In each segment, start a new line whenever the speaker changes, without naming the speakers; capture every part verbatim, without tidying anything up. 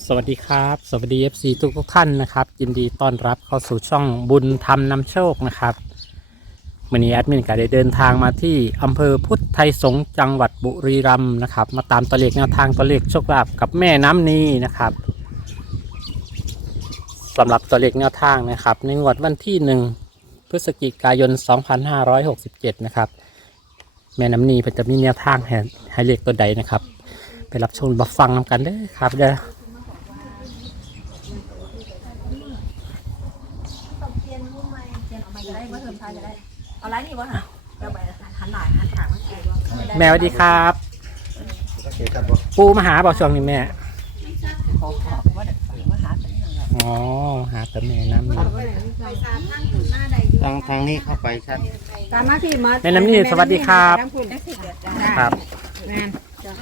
สวัสดีครับสวัสดี เอฟ ซี ทุกทุกท่านนะครับยินดีต้อนรับเข้าสู่ช่องบุญธรรมนำโชคนะครับวันนี้แอดมินก็ได้เดินทางมาที่อำเภอพุทธไทยสงฆ์จังหวัดบุรีรัมย์นะครับมาตามตัวเลขแนวทางตัวเลขโชคลาภกับแม่น้ำนีนะครับสำหรับตัวเลขแนวทางนะครับในงวดวันที่หนึ่งพฤศจิกายนสองพันห้าร้อยหกสิบเจ็ดนะครับแม่น้ำนีเป็นจะมีแนวทางให้ให้เลขตัวใดนะครับไปรับชมรับฟังกันเด้อครับเด้อ
เอาไรนี่วะฮะเดี๋ยวไปหันหน่อยหันขางมันแก่ด้วย
แม่สวัสดีครับปูมาหาบอกช่วงนี้แม่
ขอขอว่าเด็กฝังว่าหาเป็นยังไง
อ๋อหาแต่แม่น้ำนี่
ทางทางนี้เข้าไปชัด
ตามมาที่มา
แม่น้ำนี่สวัสดีครับครับ
แมน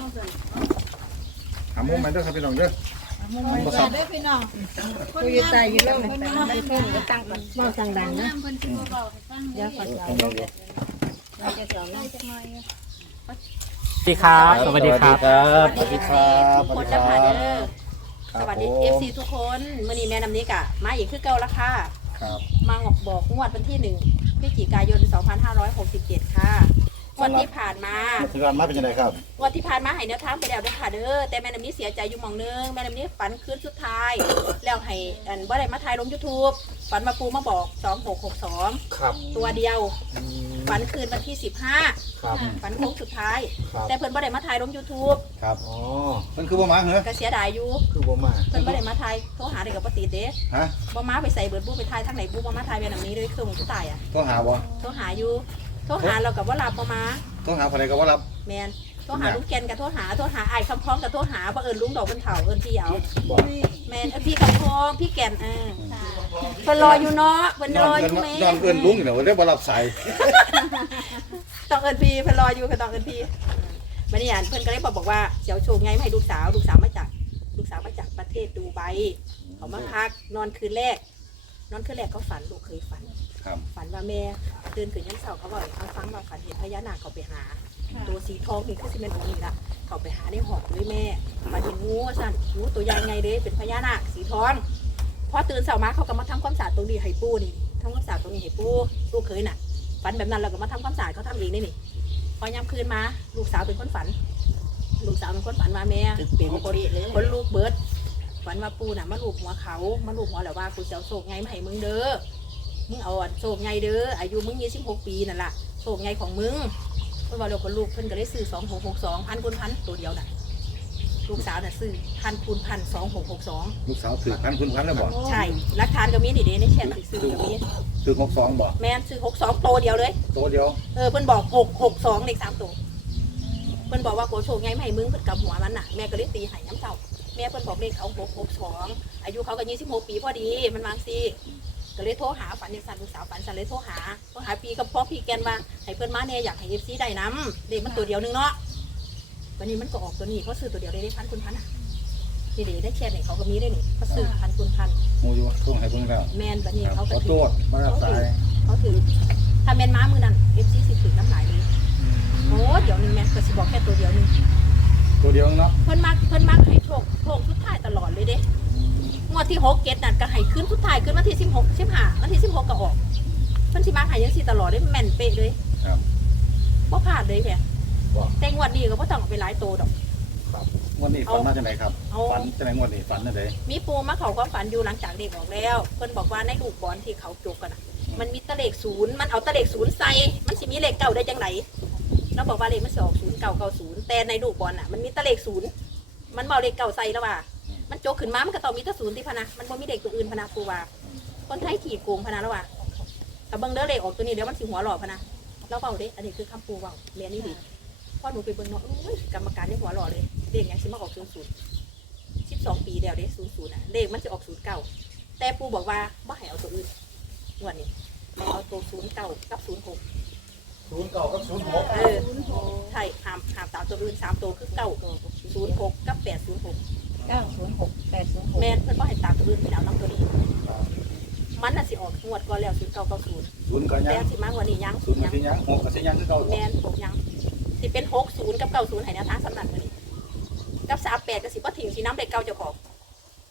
หามุมมันด้วยครับพี่น้องเด้อ
คุยใจยืนลงไม่เพิ่มก็ตั้งกันมองสั่งดังนะเดี๋ยวก่อนเราจะสอนเราจะมา
สวัสดีครับสวัสดีครับ
สวัสดีครับ
ทุกคนนะคะเด้อสวัสดีเอฟซีทุกคนมื่อนี้แม่น้ำนี้กะมาอีกคือเก่าละค่ะ
ครับ
มาบอกงวดวันที่หนึ่งพฤศจิกายนสองพันห้าร้อยหกสิบเจ็ดค่ะงวันที่ผ่านมา
ที่ร้านมาเป็นยังไงครับ
งวันที่ผ่านมาให้แนวทางไปแล้วด้วยค่ะเด้อแต่แม่น้ำนี้เสียใจอยู่หมองนึงแม่น้ำนี้ฝันคืนสุดท้ายแล้วให้อันว่าได้มาถ่ายลง ยูทูบ ฝันมาปูมาบอกสองหกหกสอง
ครับ
ตัวเดียวฝันคืนวันที่สิบห้า
ครับ
ฝันโค้งสุดท้าย
ครับ
แต่เพิ่นบ่ได้มาถ่ายลง ยูทูบ
ครับอ๋อมันคือบ่มาเหรอ
ก็เสียดายอยู่
คือบ่มา
เพิ่นบ่ได้มาถ่ายโทรหาได้กับปติดเด้
ฮะ
บ่มาไปใส่เบิดบูไปถ่ายทางไหนบูบ่มาถ่ายแบบนี้เลยเครื่องของผู้ตายอ่ะ
ต้องหาบ่
โทรหาอยู่โทรหาเรากับว่ารับบ่มา
ต้องหาอะไรก็ว่ารับ
แมนโทรหาลุงแกนกับโทรหาโทรหาไอ้คำพ้องกับโทรหาบ่เอิญลุงดอกเพิ่นเฒ่าเอิญพี่เอา
บ่
แมนเอิ้นพี่คำพ้องพี่แกนเออเพิ่นรออยู่เนาะเพิ่น
น
ร
อ
อน อ
เอิ้น
ยู่แม่
นอนเอิ้นลุงเดี๋ยวได้บ่รับสาย
ต้องเอิญพี่เพิ่นรออยู่ก็ต้องเอิญพี่วันนี้อ่านเพิ่นก็เลยบอกว่าเสียวโชว์ไงมาให้ลูกสาวลูกสาวมาจากลูกสาวมาจากประเทศดูไบเขามาพักนอนคืนแรก นอนคืนแรกเขาฝันลูกเคยฝัน
ครับ
ฝันว่าแม่ตื่นขึ้นยันเสาร์เขาบอกให้เขาฟังว่าฝันเห็นพญานาคเขาไปหา ตัวสีทองนี่คือซีเมนต์องค์นี้ละเขาไปหาในหอกด้วยแม่ฝันเห็นงูสั่นงูตัวใหญ่ไงเด้เป็นพญานาคสีทองพอตื่นเสาร์มาเขาก็มาทำความสะอาดตรงนี้ให้ปูนี่ทำความสะอาดตรงนี้ให้ปูลูกเคยน่ะฝันแบบนั้นเราก็มาทำความสะอาดเขาทำเองนี่นี่พอยามคืนมาลูกสาวเป็นคนฝัน ลูกสาวเป็นคนฝันว่าแม่เป็นคนคนลูกเบิร์ดฝันว่าปูน่ะมาลูบหัวเขามาลูบหัวแล้วว่ากูจะเอาโศกไงมาให้มึงเด้อมึงเอาโศกไงเด้ออายุมึงยี่สิบหกปีนั่นแหละโศกไงของมึงเพื่อว่าเราคนลูกเพิ่นก็ได้ซื้อสองหกหกสองพันคูณพันตัวเดียวน่ะลูกสาวน่ะซื้อพันคูณพันสองหกหกสอง
ลูกสาวถือพันคุณพันแล้วบ่
ใช่รักทานก็มีนี่เด้ในแชทซื้อก็มี
ถือหกสองบ่
แม่นซื้อหกสองตัวเดียวเลย
ตัวเดียว
เออเพิ่นบอกหกหกสองเลขสามตัวเพิ่นบอกว่าโกโชคไงไม่ให้มึงเพิ่นกับหัวมันน่ะแม่ก็เลยตีใหายน้ำเจ้าแม่เพิ่นบอกเลขเขาหกหกสองอายุเขาก็ยี่สิบหกปีพอดีมันวางซีก็เลยโทรหาฝันยังสั่นลูกสาวฝันสั่นเลยโทรหาโทรหาปีกับพ่อพี่แกนว่าให้เพิ่นมาเนี่ยอยากให้เอฟซีได้น้ำเด็กมันตัวเดียวนึงเนาะวันนี้มันก็ออกตัวนี้เขาซื้อตัวเดียวได้ได้พันคุณพันอ่ะนี่เด็กได้แชร์เนี่ยเขาก็มีได้นี่เขาซื้อพันคุณพัน
โอ้ยช่วงให้เบิ่งแล้ว
แมนวันนี้
ครับ
เขา
ข
ก็
อ
ถื
โทษบ่รับสาย
เขาถือถ้าแมนม้ามือนั่นเอฟซีสิถือน้ำหลายเลยโอ้เดี๋ยวนึงแม่ก็สิบอกแค่ตัวเดียวนึง
ตัวเดียวเนาะ
เพิ่นมักเพิ่นมักให้โชคโชคทุกท้ายตลอดเลยเด้งวดที่หกเกตนั่นก็ให้ขึ้นทุกท้ายขึ้นวันที่สิบหกสิบห้าวันที่สิบหกก็ออกเพิ่นสิมักให้ยังสิตลอดได้แม่นเป๊ะเลย
ครับ
บ่พลาดเลยแม่
บ่
แต่งวดนี้ก็บ่ต้องเอาไปหลายโตดอก
ครับงวดนี้ฝันมาจังไดครับ
เอา
ฝันจังไดงวดนี้ฝันจังได
มีปูมาเขาความฝันอยู่หลังจากเด็กออกแล้วเพิ่นบอกว่าในลูกบอลที่เขาจกกันน่ะมันมีตะเลขศูนย์มันเอาตะเลขศูนย์ใส่มันสิมีเลขเก้าได้จังไดเราบอกว่าเลขมันสิออกศูนย์เก้าเก้าศูนย์แต่ในลูกบอลน่ะมันมีตะเลขศูนย์มันบ่เอาเลขเก้าใส่แล้วว่ามันโจกขึ้นมามันก็ต้องมีแต่ศูนย์ที่พะนะมันบ่มีเลขตัวอื่นพะนะปูว่าคนไทยขี่โกงพะนะแล้วว่าถ้าเบิ่งเด้อเลขออกตัวนี้เดี๋ยวมันสิหัวหล่อพะนะแล้วเว้าเด้อันนี้คือคำปูเว้าเรียนนี่ดิพอหนูไปเบิ่งเนาะเอ้ยกรรมการนี่หัวหล่อเลยเลขหยังสิมาออกศูนย์ศูนย์สิบสองปีแล้วเด้ศูนย์ศูนย์น่ะเลขมันจะออกศูนย์เก้าแต่ปูบอกว่าบ่ให้เอาตัวอื่นงวดนี้ให้เอาตัวศูนย์เก้ากับศูนย์หก
ศูนย์เก้ากับศูนย์หก
เออใช่หามหามตามตัวอื่นสามตัวคือเก้าศูนย์หกกับแปดศูนย์หก
เก้าศูนย์หกแปดศูนย์หก
แม่นเพิ่นบ่ให้ตามตัวอื่นไปเอาน้ำตัวนี้มันน่ะสิออกงวดก่อนแล้วศูนย์เก้าเก้าศูนย์
ศูนย์ก็ยั
แต่
ง
สิมากกว่านี้ยัง
ศูนย์ก็สิยังหกก็สิยังคือเก่า
แม่นหกยังสิเป็นหกศูนย์กับเก้าศูนย์ให้แนวทางสำนักตัวนี้กับสามแปดก็สิบ่ทิ้งสิน้ำเด็กเก่าเจ้าของ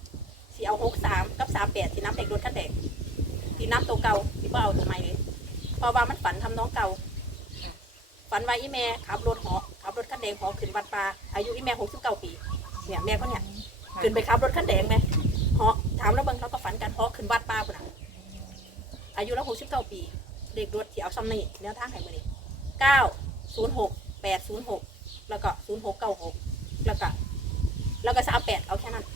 สิเอาหกสามกับสามแปดที่น้ำเด็กรถขั้นแดงที่น้ำตัวเก่าที่บ่เอาตัวใหม่เลยเพราะว่ามันฝันทำน้องเก่าฝันว่าอีแม่ขับรถหอขับรถขั้นแดงหอขึ้นวัดป่าอายุอีแม่หกสิบเก้าปีเนี่ยแม่ก็เนี่ยขึ้นไปขับรถขั้นแดงไหมหอถามแล้วเบิ่งเขาก็ฝันกันหอขึ้นวัดป่าคนน่ะอายุแล้วหกสิบเก้าปีเด็กรถที่เอาซ้ำนี่แนวทางไหนมาดิเก้าศูนย์หกแปดศูนย์หกแล้วก็ศูนย์หกเก้าหกแล้วก็แล้วก็สามแปดเอาแค่นั้น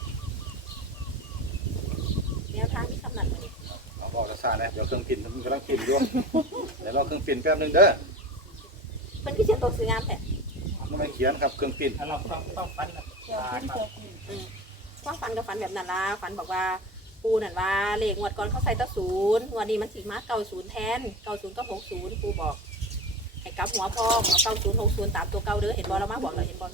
แนวทางที่คำนั้นมาดิ
เอาบอกจะซาเนี่ยเดี๋ยวเครื่องพินมันกำลังพินอยู่เดี๋ยวเราเครื่องพินแป๊บนึงเด้อ
มันก็เชียตัวซื้องานแต่
มันไม่เขียนครับเครื่องพิน
เราต้องต้องฟันนะ
ว่าฝันกับฝันแบบนั้นละฝันบอกว่าปูนั่นว่าเลขงวดก่อนเขาใส่ตะศูนย์งวดนี้มันสีมาเก้าศูนย์แทนเก้าศูนย์ก็หกศูนย์ปูบอกให้กลับหัวพ่อเอาเก้าศูนย์หกศูนย์ตามตัวเก่าเด้อเห็นบอเรามาบอกเราเห็นบอล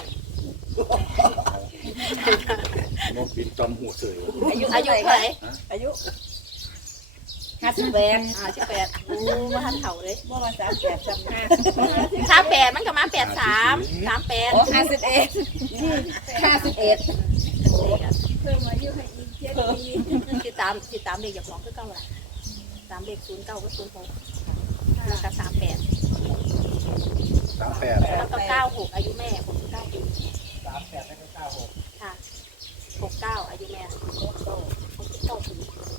นกบินจอมหูเสย
อายุอายุเท่าไหร่
อายุห้าสิบแปด
อ่าสิบแปดโอ้ว่าทันเถ่าเลย
เมื่อวันสามแปดสามห้า
สามแปดมันก็มาแปดสามสามแปด
โอ้ห้าสิบเอ็ดห้าสิบเอ็ด
เพิ่มอายุให้อีกเจ็ดปี
ติดตามติดตามเด็กอย่างน้องคือเก้าแหละตามเด็กศูนย์เก้าก็ศูนย์หกแล้วก็สามแปด
สามแปด
แล้วก็เก้าหกอายุแม่หกสิบเก้าปี
สามแปดแล้วก็เก้าหก
ค่ะหกเก้าอายุแม่หกสิบเก้าปี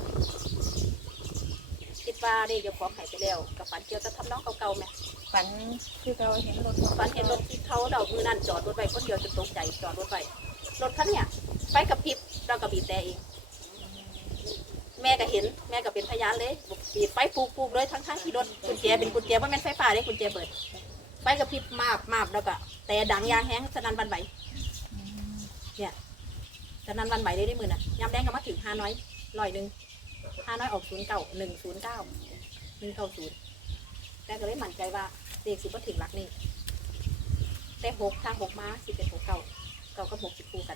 คิดว่าเด็กจะฟ้องหายไปแล้วกับฝันเกี่ยวกับทำน้องเก่าๆไหม
ฝันคือเราเห็นรถ
ฝันเห็นรถที่เขาเดามือนั่นจอดรถไว้คนเดียวจนตกใจจอดรถไว้รถคันเนี่ยไฟกระพริบเราก็บีบแต่เอง แม่ก็เห็นแม่ก็เป็นพยานเลยบีบไฟปูปูเลยทั้งทั้งที่รถกุญแจเป็นกุญแจว่าแม่นไฟฟ้าเลยกุญแจเปิดไฟกระพริบมาบมาบแล้วก็แต่ดังยางแห้งสนั่นบันไหวเนี่ยสนั่นบันไหวได้ได้มือน่ะยามแดงก็มาถึงห้าน้อยลอยหนึ่งห้าน้อยออกศูนย์เก้าหนึ่งศูนย์เก้าหนึ่งเก้าศูนย์แต่ก็เลยมั่นใจว่าเด็กสิบก็ถึงหลักนี่แต่หกทางหกม้าสิเป็นหกเก้าเก้าก็หกสิบคู่กัน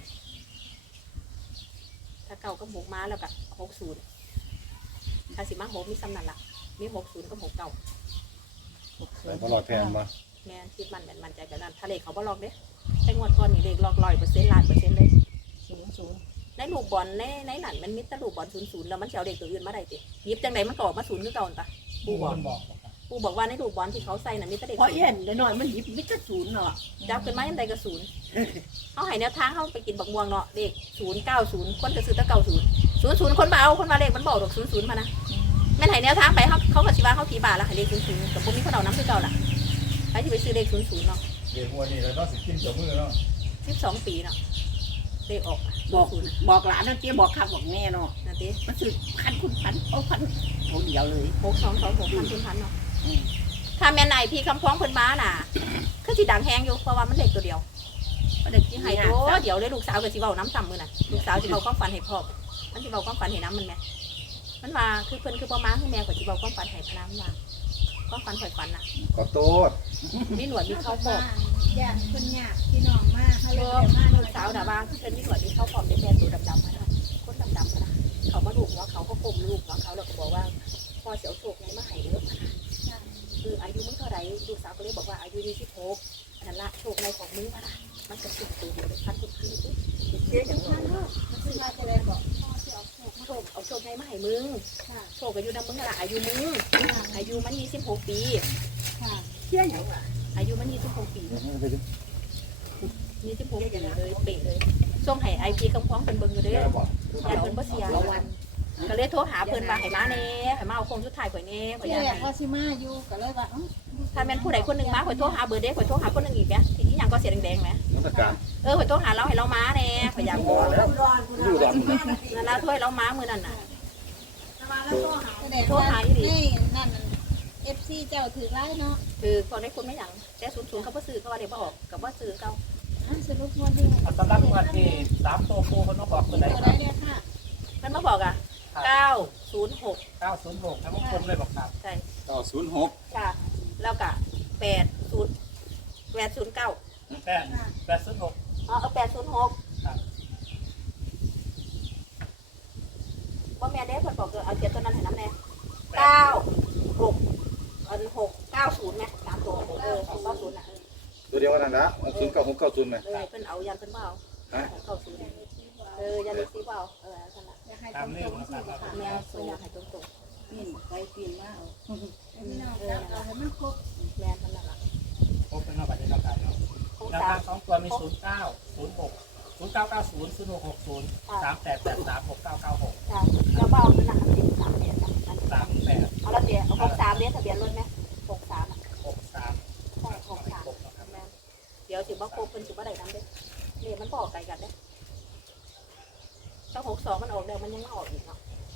ถ้าเก้าก็หกม้าแล้วก็หกศูนย์ถ้าสิมาหกมีสำนันละมีหกศูนย์ก็หกเก้า
แต่ตลอดแทนมา
แม่คิดมันแบบมันใจแบบนั้นถ้าเลขเขาบ่ลอกเด้แต่งวดก่อนนี่เลขลอกร้อยเปอร์เซ็นต์ล้านเปอร์เซ็นต์เลย
ศูนย์ศูนย์
ในลูกบอลในในหนันมันมิตรลูกบอลศูนย์ศูนย์แล้วมันจะเอาเลขตัวอื่นมาได้ติยิบจังไหนมันก็ออกมาศูนย์คือเก่าตาปูบอก
บอก
ปูบอกว่าในลูกบอลที่เขาใส่น่ะมิตรเลข
เพราะเย็นหน่อยมันหยิบมิตรศูนย์เนาะ
จับขึ้นมายังใดก็ศูนย์เขาให้แนวทางเขาไปกินบักม่วงเนาะเลขศูนย์เก้าศูนย์คนก็ซื้อตั้งเก้าศูนย์ศูนย์ศูนย์คนมาเอาคนมาเลขมันบอกดอกศูนย์ศูนย์มานะแม่นให้แนวทางไปเขาเขาก็สิว่าเขาขี่บาทแล้วให้เลขศูนย์ศูนย์กับพวกนี้เขาเอาน้ำคือเก่าล่ะใครที่ไปซื้อเลขศูนย์ศูนย์เนาะ
เดี๋ยววันนี้เราต้องสิกินเจ้ามือเนาะ
สิบสองปีเนาะเลขออก
บอก
ศูนย์
บอกหลานนั่นเตี้ยบอกข้าบอกแม่เนาะ
นะที
มันสืบพันคุณพันเอาพันเอาเดียวเลย
หกสองสองหกพันคุณพันเนาะถ้าแม่นายพี่คำพ้องเพิ่นมาน่ะคือสิดังแฮงอยู่เพราะว่ามันเลขตัวเดียวมันเด็กที่ให้ตัวเดี๋ยวเลยลูกสาวก็สิเว้าน้ำซ้ำมือน่ะลูกสาวสิเว้าความฝันให้พ่อมันสิเว้าความฝันให้น้ำมันแม่มันว่าคือเพิ่นคือพ่อม้าคือแม่ก็สิเว้าความฝันให้พนักว่าความฝันข่อยฝันน่ะ
ขอโทษ
มีหนวดมีเข้าพอก
ย่างคนยากพี่น้องมากเขาเล
เอย อ
มาห
ลู
น่อก ย
สาวน่ะว่าเพิ่นมีหนวดมีเข้าพอกได้แม่ตัวดำๆมาน่ะคนดำๆมาน่ะเขามาลูกหัวเขาก็กลมลูกหัวเขาแล้วก็บอกว่าพ่อเสียวโชคไงมาให้เด้อมาน่ะคืออายุมึงเท่าไหร่ลูกสาวก็เลยบอกว่าอายุยี่สิบหกนั่นละโชคในของมึงมาน่ะมันก็สิบตัวเดียวเลยพันทุกพันทุก
เตี้ยอย่างนั้น
มันคือว่าจะได้บอกพ่อที่เอาโชค
โชคเอาโชคในมาให้มึง
ค่ะ
โชคอายุนะมึงน่ะอายุมึงอายุมันยี่สิบหกปี
ค่ะ
เตี้ยอย่างว่า
อายุมันยี่สิบหกปียี่สิบหกปีเลยเป๊ะเลยส่งให้ไอพีคำพ้องเป็นเบิ่งอยู่เด้อยันเพิ่นบ่เสีย
ละวัน
ก็เลยโทรหาเพิ่นว่าให้มาแน่ให้มาเอาโคงสุดท้ายข่อยแน่ข่อย
ที่
อยาก
แรก
ให้
ว่าสิมาอยู่ก็เลยว่า
ถ้าแม่นผู้ใดคนหนึงมาข่อยโทรหาเบอร์เด้ข่อยโทรหาคนหนึงอีกแหมที่อีหยังก็เสียแดงๆแหม
นักการ
เออข่อยโทรหาเราให้เรามาแน่ข่อยอยากบอก
อยู่ดอน
นั่นล่ะโทรให้เรามามื้อนั้นน่ะ
แสดงว่าในนั่นเอฟซีเจ้าถือร้ายเนาะ
คือตอนนี้คนไม่หยังแต่ศูนย์ศูนย์เขาบ่ซื้อเขาว่าเดี๋ยวบ่ออกกับว่าซื้อเขา
สรุปวันที่
สำหรับวันที่สามตัวปูคนต้องบอกคนไหน
ตัว
ค
ได้
รับ
เนี่ยค่ะ
มันมาบอกอ่ะเก้าศูนย์หก
เก้าศูนย์หกทั้งคนเลยบอกครับ
ใช่
ต่อศูนย์หก
ค่ะแล้วก็แปดศูนย์แปดศูนย์เก้า
แปดแปดศูนย์หก
อ๋อเอาแปดศูนย์หก
ครับ
ว่าแม่ได้เพิ่นบอกเออเอาเขียนตัวนั้นให้น้ำแน่เก้าหกอันหกเก้าศูนย์ไหมสามตัวเออเก้าศูนย์อ่ะ
ตัวเดียวกันนั่นนะศูนย์เก้าหกเก้าศูนย์ไหม
เออเพิ่นเอายันเพิ่นบ่เอา
ฮะ
เก้าศูนย์เออออย่าลืมสิเปล่าเออขนาด
อยากให้ตรงๆสิบ่ค่ะ
แม่ไม่อยากให้ตรง
ปีนไปปีนมาเอา
พี่น้องจับเอาให้มันครบ
ๆแม่ขนาดละ
พบกันเนาะบัดนี้เราขายเนาะ
โค้ง
แนว
สา
ทาม งสองตัวมีศูนย์เก้าศูนย์หกศูนย์เก้าเก้าศูนย์ศูนย์หกหกศูนย์สามแปดแปดสามหกเก้าเก้าหก
จ้ะแล้วก็เอาเป็นหนังติดสามแปดอัน
สามแปด
เอาละเดี๋ยวเอาหกสามเนี่ยทะเบียนรถไหมหกสามอ่ะ
หกสาม
ใช่หกสามแม่เดี๋ยวสิบ่โคเพิ่นสิบ่ได้นำเด้เนี่ยมันบอกไกลกันเด้ถ้าหกสองมันออกเดี๋ยวมันยังไม่ออกอีกเนาะ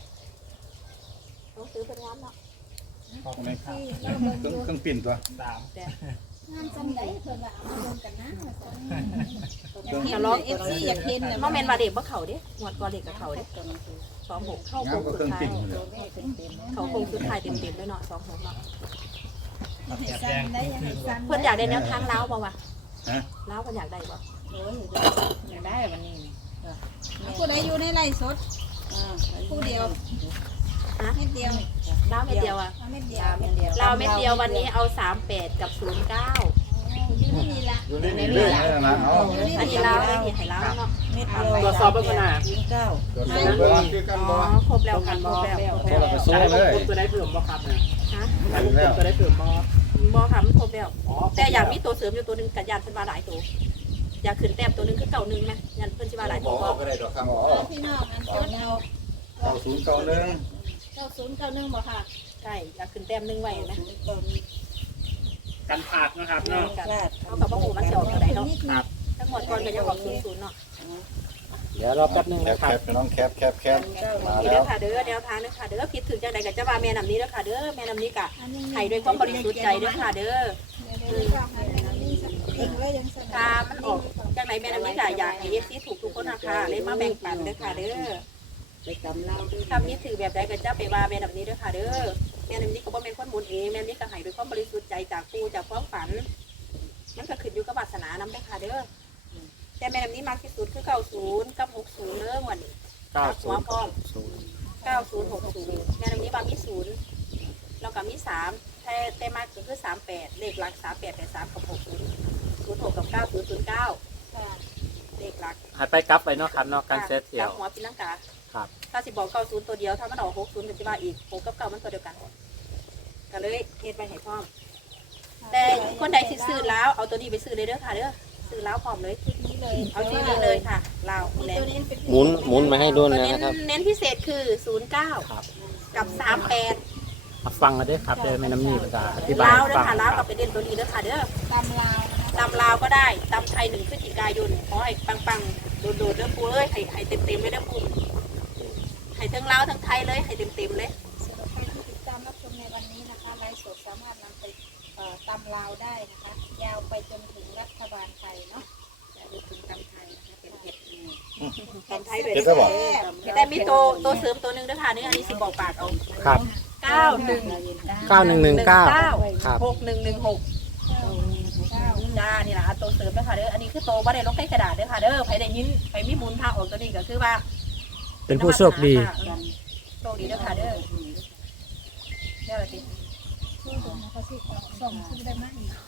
ต้องซื้อเป็นงานเนาะ
ขอบคุณครับ
ที่เราเบิ่ง
เค
อ
รื่อง
ยู่
เครื่องปิ่นตัว
สาม
งานจำได้เพิ่นว่าเอามาลงกันนะว่าซั่นอยาก
จะ
เห็น
ร้อง
เอฟซีอยากเห็นน่ะ
มาแมนมาเด็กบ่เขาเด้หมวดก่อนเด็กกับเขาเด้สองหกเข้าโค้งสุดท้ายเขาโค้งสุดท้ายเต็มๆเลยเนาะสองหกเนาะ
ให้สั่นได้ยังให้สั่น
เพิ่นอยากได้แนวทางเล้าบ่วะ
ฮะ
เล้าเพิ่นอยากได้บ่
โอ้ยอยากได้วันนี้
ผู้ใดอยู่ในไร่สดผู้เดียว
ฮะ
เม็ดเดียว
เล้าเม็ดเดียวอะ
เอาเม็ดเดียว
เม็ดเดียว
เราเม็ดเดียววันนี้เอาสามแปดกับศูนย์เก้า
อยู่ในนี่ละ
อยู่นี่นี่เลยนะเอา
อันนี้เล้าเลยนี่ให้เล้าเนาะ
เม็ด
ตรวจสอบเบื้องหน้า
ยี่สิบเก้า
เดี๋ยวเราเบิ่งคือกัน
อ๋
บ่
อครบแล้วค่ะครบแล้วครบ
โท
แล้ว
รไปสู้
ใช้
เลย
วงกลมตัวได้เพิ่มบ่ครับเนี่ย
ฮะ
ใช้วงกลมตัวได้เพิ่มบ่
บ่ค่ะมันครบแล้ว
อ๋อ
แต่อยากมีตัวเสริมอยู่ตัวหนึงกับยานเพิ่นว่าหลายตัวอยากขึ้นแต้มตัวหนึงคือเก่าหนึงไหมยันเพิ่นสิว่าหลาย
บ
ตั
อ
ว
ก
บ่
ก็ได้ดอกครับอ๋อ
พี่น้องอันจดเอา
เก้าศูนย์เก้าหนึ่ง
เก้าศูนย์เก้าหนึ่งบ่ค่ะ
ใช่อยากขึ้นแต้มหนึงไว้นะ
กันผากนะครับเนาะ
เขากับบ่ฮู้มันสิออกตัวใดเนาะ
ครับ
ทั้งหมดก่อนก็จะออกศูนย์ศูนย์เนาะ
เดี๋ยวรอแป๊บนึง
แค
นะ
ป
ครั
แค
บ
ปน้องแคปแคปแคปมา
นี่
แล้
เด้
ว
อค่ะเด้อแนวทางเด้อค่ะเด้อผิดถึงจังใดก็จะว่าแม่นำนี้เด้อค่ะเด้อแม่นำนี้กะ
อันนี้
ให้ด้วยความบริสุทธิ์ใจเด้อค่ะเด้อ
เดี๋ยวๆฝากให้แม่น้ำนิ่งสักเองเลยยังสั่น
ถ้ามันออกจังไหนแม่นำนี้กะอยากให้ เอฟ ซี ถูกทุกคนนะคะเลยมาแบ่งปันเด้อค่ะเด้อ
ไปกำเล่าด้วย
ทำนี้ถือแบบใดก็จะไปว่าแม่นำนี้เด้อค่ะเด้อแม่นำนี้ก็บ่แม่นคนหมุนเองแม่นำนี้ก็ให้ด้วยความบริสุทธิ์ใจจากปู่จากความฝัน มันก็ขึ้นอยู่กับวาสนานำเด้อค่ะเด้อแต่แม่นำนี้มากที่สุดคือเก้าศูนย์กับหกศูนย์เด้อวันนี้
เก้า
หั
ศู
วน
ย์
พร้อม เก้าศูนย์หกศูนย์แม่นำนี้บางมีศูนย์แล้วก็มีสามแต่แต่มากก็คือสามแปดเลขหลักสามแปดแปดสามกับหกศูนย์ศูนย์หกกับเก้าศูนย์ศูนย์เก้าเลขหลัก
หายไปกลับไปเนาะครับเนาะการเซตเที่ยว
หัวพิลังกา
ครับ
ถ้าสิบอกเก้าศูนย์ตัวเดียวถ้ามันออกหกศูนย์ก็จะว่าอีกหกกับเก้ามันตัวเดียวกันก็เลยเฮ็ดไปให้พร้อม แต่คนใดสิซื้อแล้วเอาตัวนี้ไปซื้อเลยเด้อค่ะเด้อซื้อแล้วพร้อมเลย
ชุดนี้เลย
เอาชื่อนี้เลยค่ะลาว
มี
แหล
ตัว
ม
นี้เป็น
หมุนหมุนมาให้ดู
ตัว
นะ
เน้น
ครับ
เน้นพิเศษคือศูนย์เก้า
ครับ
กับสามแปด
มาฟังกันเด้อครับเด้อแม่น้ำนี่ก็อธิบาย
ลาว
ให้
เด้อ
ฟัง
ค่ะ
ค
ลาว
รั
กับบ ไปเด่นตัวนี้เด้อค่ะเด้อ
ตำลาวนะคะ
ตำลาวก็ได้ตำไทยหนึ่งพฤศจิกายนขอให้ปังๆโดดๆเด้อปูเอ้ยให้ให้เต็มๆเลยเด้อปูให้ทั้งลาวทั้งไทยเลยให้เต็มๆเลย
สำหรับใครที่ติดตามรับชมในวันนี้นะคะไลฟ์สดสามารถนำไปเอ่อตำลาวได้นะคะ ยาวไปจนถึงรัฐบาลไทยเนาะ
อย่าลืมถึงตำไทยนะคะเป็นเห็ดอืมตำไทยเลย
เห็นได้บ่
แต่มีตัวตัวเสริมตัวหนึ่งเด้อค่ะนี่อันนี้สิบอกปากเอา
ครับ
เก้าหนึ่ง
เก้าหนึ่งหนึ่งเก้าครับ
หกหนึ่งหนึ่งหก
เก้า
จ้านี่แหละตัวเสริมเด้อค่ะเด้ออันนี้คือโตบ่ได้ลงใกล้กระดาษเด้อค่ะเด้อใครได้ยินใครมีบุญทางออกตัวนี้ก็คือว่า
เป็นผู้โชคดี
โชคดีเด้อค่ะเด้อเนี่ยอะไรติ
ชื่อตัวนะคะชื่อของส่งชื่อได้ไหม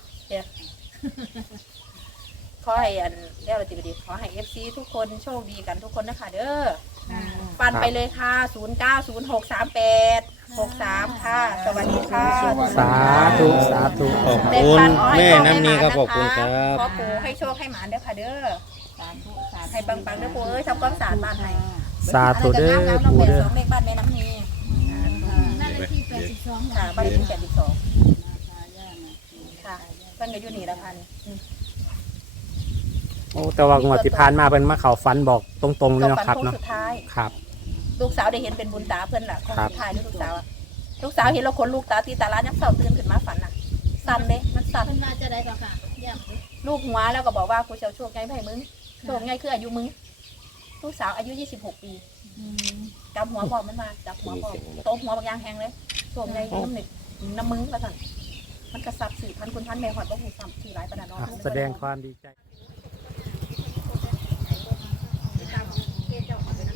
ขอให้อันเนี่ยอะไรติบดีขอให้เอฟซีทุกคนโชคดีกันทุกคนนะคะเด้อ
อ่า
ปันไปเลยค่ะศูนย์เก้าศูนย์หกสามแปดหกสามค่ะ สวัสดีค่ะ
สาธุสาธุ
ขอบคุณแม่น้ำนี้ครับขอบคุณครับ
ขอปู่ให้โชคให้หมานเด้อค่ะเด้อให้ปังๆเด้อปู่เอ้ยทำความสะอาดบ้านให้
สาธุเด้อ
น้ำน้ำ
ปู
เป็น
เด้อ
สองเลขบ้านแม่น้ำนี
นั่นเลขที่แปดสิบสอง
ค่ะบ้านเลขที่แปดสิบสองค่ะเพิ่นก็อยู่นี่ละพัน
โอ้แต่ว่างวดที่ผ่านมาเป็นมาเขาฟันบอกตรงๆเลยเนาะครับ
โค้ง
เนาะ
สุดท้าย
ครับ
ลูกสาวได้เห็นเป็นบุญตาเพิ่นล่ะของ
ครับ
สุดท้ายด้วยลูกสาวอะลูกสาวเห็นแล้วคนลูกตาตีตาล้านยักษ์เสาตื่นขึ้นมาฝันน่ะ สั่นเลยมันสั่น
เป็นมาจะได้ก่อนค่ะย่ำดิ
ลูกหัวแล้วก็บอกว่ากูจะเอาโชคไงไปให้มึงโชคไงคืออายุมึง ลูกสาวอายุยี่สิบหกปี
อืม
กำหัวบอกมันมาจับหัวบอกโตหัวบางอย่างแหงเลยโชคไงน้ำหนึกน้ำมึงละสั่นมันกระสับสี่พันคุณพันแม่หอดบ่หูซ้ำสี่หลายปานนั้นเนาะ
อ่ะแสดงความดีใจ
เจ้าของเป็น